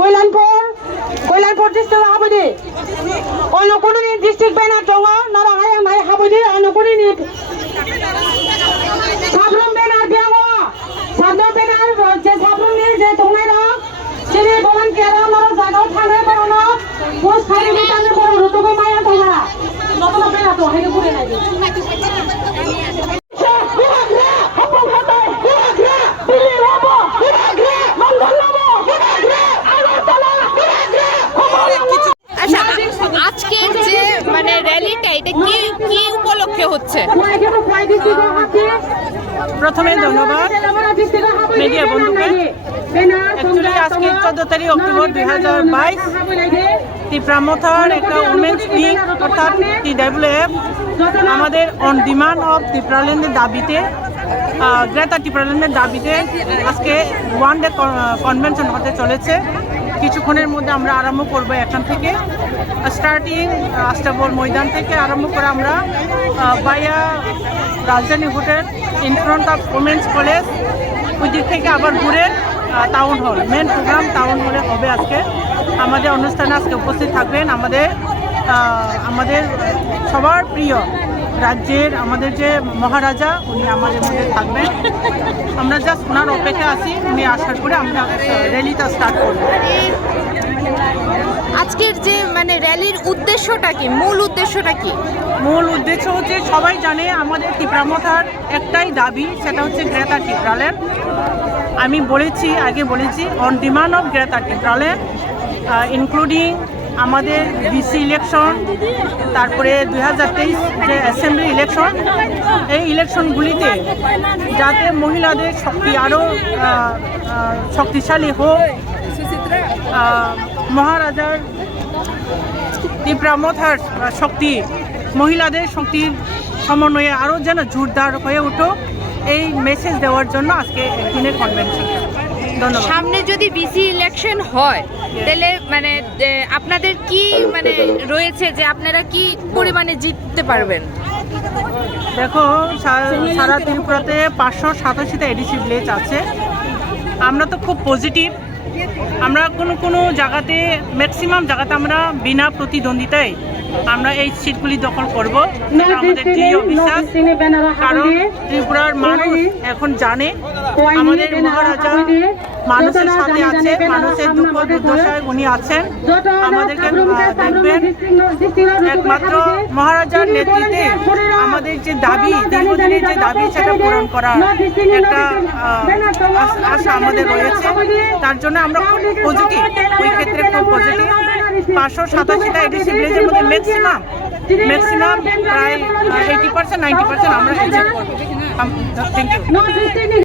Kalyanpur district হাবুদি অনুকুনি district banner দङ नारा हायang नाय हाबुदी अनुकुनि साब्रम ब्यानार दङ साब्रम ब्यानार जे साब्रमनि जे दंनाय दं जेरै भलान्टियार नारा जागाव थांनाय दङ पोस्ट खारिनि तानो बर' रुतुगो माया दङ नतन ब्यानार दं हायनो बुरे नायदि আজকের যে মানে র্যালিটা এটা কি কি উপলক্ষে হচ্ছে? প্রথমে ধন্যবাদ মিডিয়া বন্ধুকে। অ্যাকচুয়ালি আজকে 14 তারিখ অক্টোবর 2022 ত্রিপুরামথার একটা উমেন্স উইক অর্থাৎ TWF আমাদের অন ডিমান্ড অফ ত্রিপুরাল্যান্ডের দাবিতে গ্রেটার ত্রিপুরাল্যান্ডের দাবিতে আজকে ওয়ান ডে কনভেনশন হতে চলেছে। কিছুক্ষণের মধ্যে আমরা আরম্ভ করবো এখান থেকে স্টার্টিং আস্তাবল ময়দান থেকে আরম্ভ করে আমরা বায়া রাজধানী hotel in front of women's college ওই দিক থেকে আবার ঘুরে town hall main programme town হলে হবে। আজকে আমাদের অনুষ্ঠানে আজকে উপস্থিত থাকবেন আমাদের সবার প্রিয় রাজ্যের আমাদের যে মহারাজা উনি আমাদের মধ্যে থাকবেন। আমরা জাস্ট ওনার অপেক্ষা আছি, উনি আসার পরে আমরা র্যালিটা স্টার্ট করব। আজকের যে মানে র্যালির উদ্দেশ্যটা কি, মূল উদ্দেশ্যটা কি? মূল উদ্দেশ্য হচ্ছে সবাই জানে আমাদের ত্রিপুরামথার একটাই দাবি, সেটা হচ্ছে গ্রেটার ত্রিপুরাল্যান্ড। আমি আগে বলেছি on demand of greater Tripuraland including আমাদের BC ইলেকশন, তারপরে 2023 যে অ্যাসেম্বলি ইলেকশন, এই ইলেকশনগুলিতে যাতে মহিলাদের শক্তি আরও শক্তিশালী হোক, মহারাজার ত্রিপুরামথার শক্তি মহিলাদের শক্তির সমন্বয়ে আরও যেন জোরদার হয়ে উঠুক, এই মেসেজ দেওয়ার জন্য আজকে একদিনের কনভেনশন। ধন্যবাদ। সামনে যদি BC ইলেকশন হয় তাহলে মানে আপনাদের কি মানে রয়েছে যে আপনারা কি পরিমাণে জিততে পারবেন? দেখো, সারা ত্রিপুরাতে 587টা ADC ভিলেজ আছে। আমরা তো খুব পজিটিভ। আমরা কোনো জায়গাতে ম্যাক্সিমাম জায়গাতে আমরা বিনা প্রতিদ্বন্দ্বিতায় আমরা এই সিটগুলি দখল করব, এটা আমাদের দৃঢ় বিশ্বাস। কারণ ত্রিপুরার মানুষ এখন জানে আমাদের মহারাজা মানুষের সাথে আছে, মানুষের দুঃখ দুর্দশায় উনি আছেন, আমাদেরকে দেখবেন। একমাত্র মহারাজার নেতৃত্বে আমাদের যে দাবি, দীর্ঘদিনের যে দাবি, সেটা পূরণ করার একটা আশা আমাদের রয়েছে। তার জন্য আমরা খুব পজিটিভ, ওই ক্ষেত্রে খুব পজিটিভ। 587টা ADC ভিলেজের মধ্যে ম্যাক্সিমাম প্রায় 80% 90% আমরা রিজেক্ট করবো। Thank you.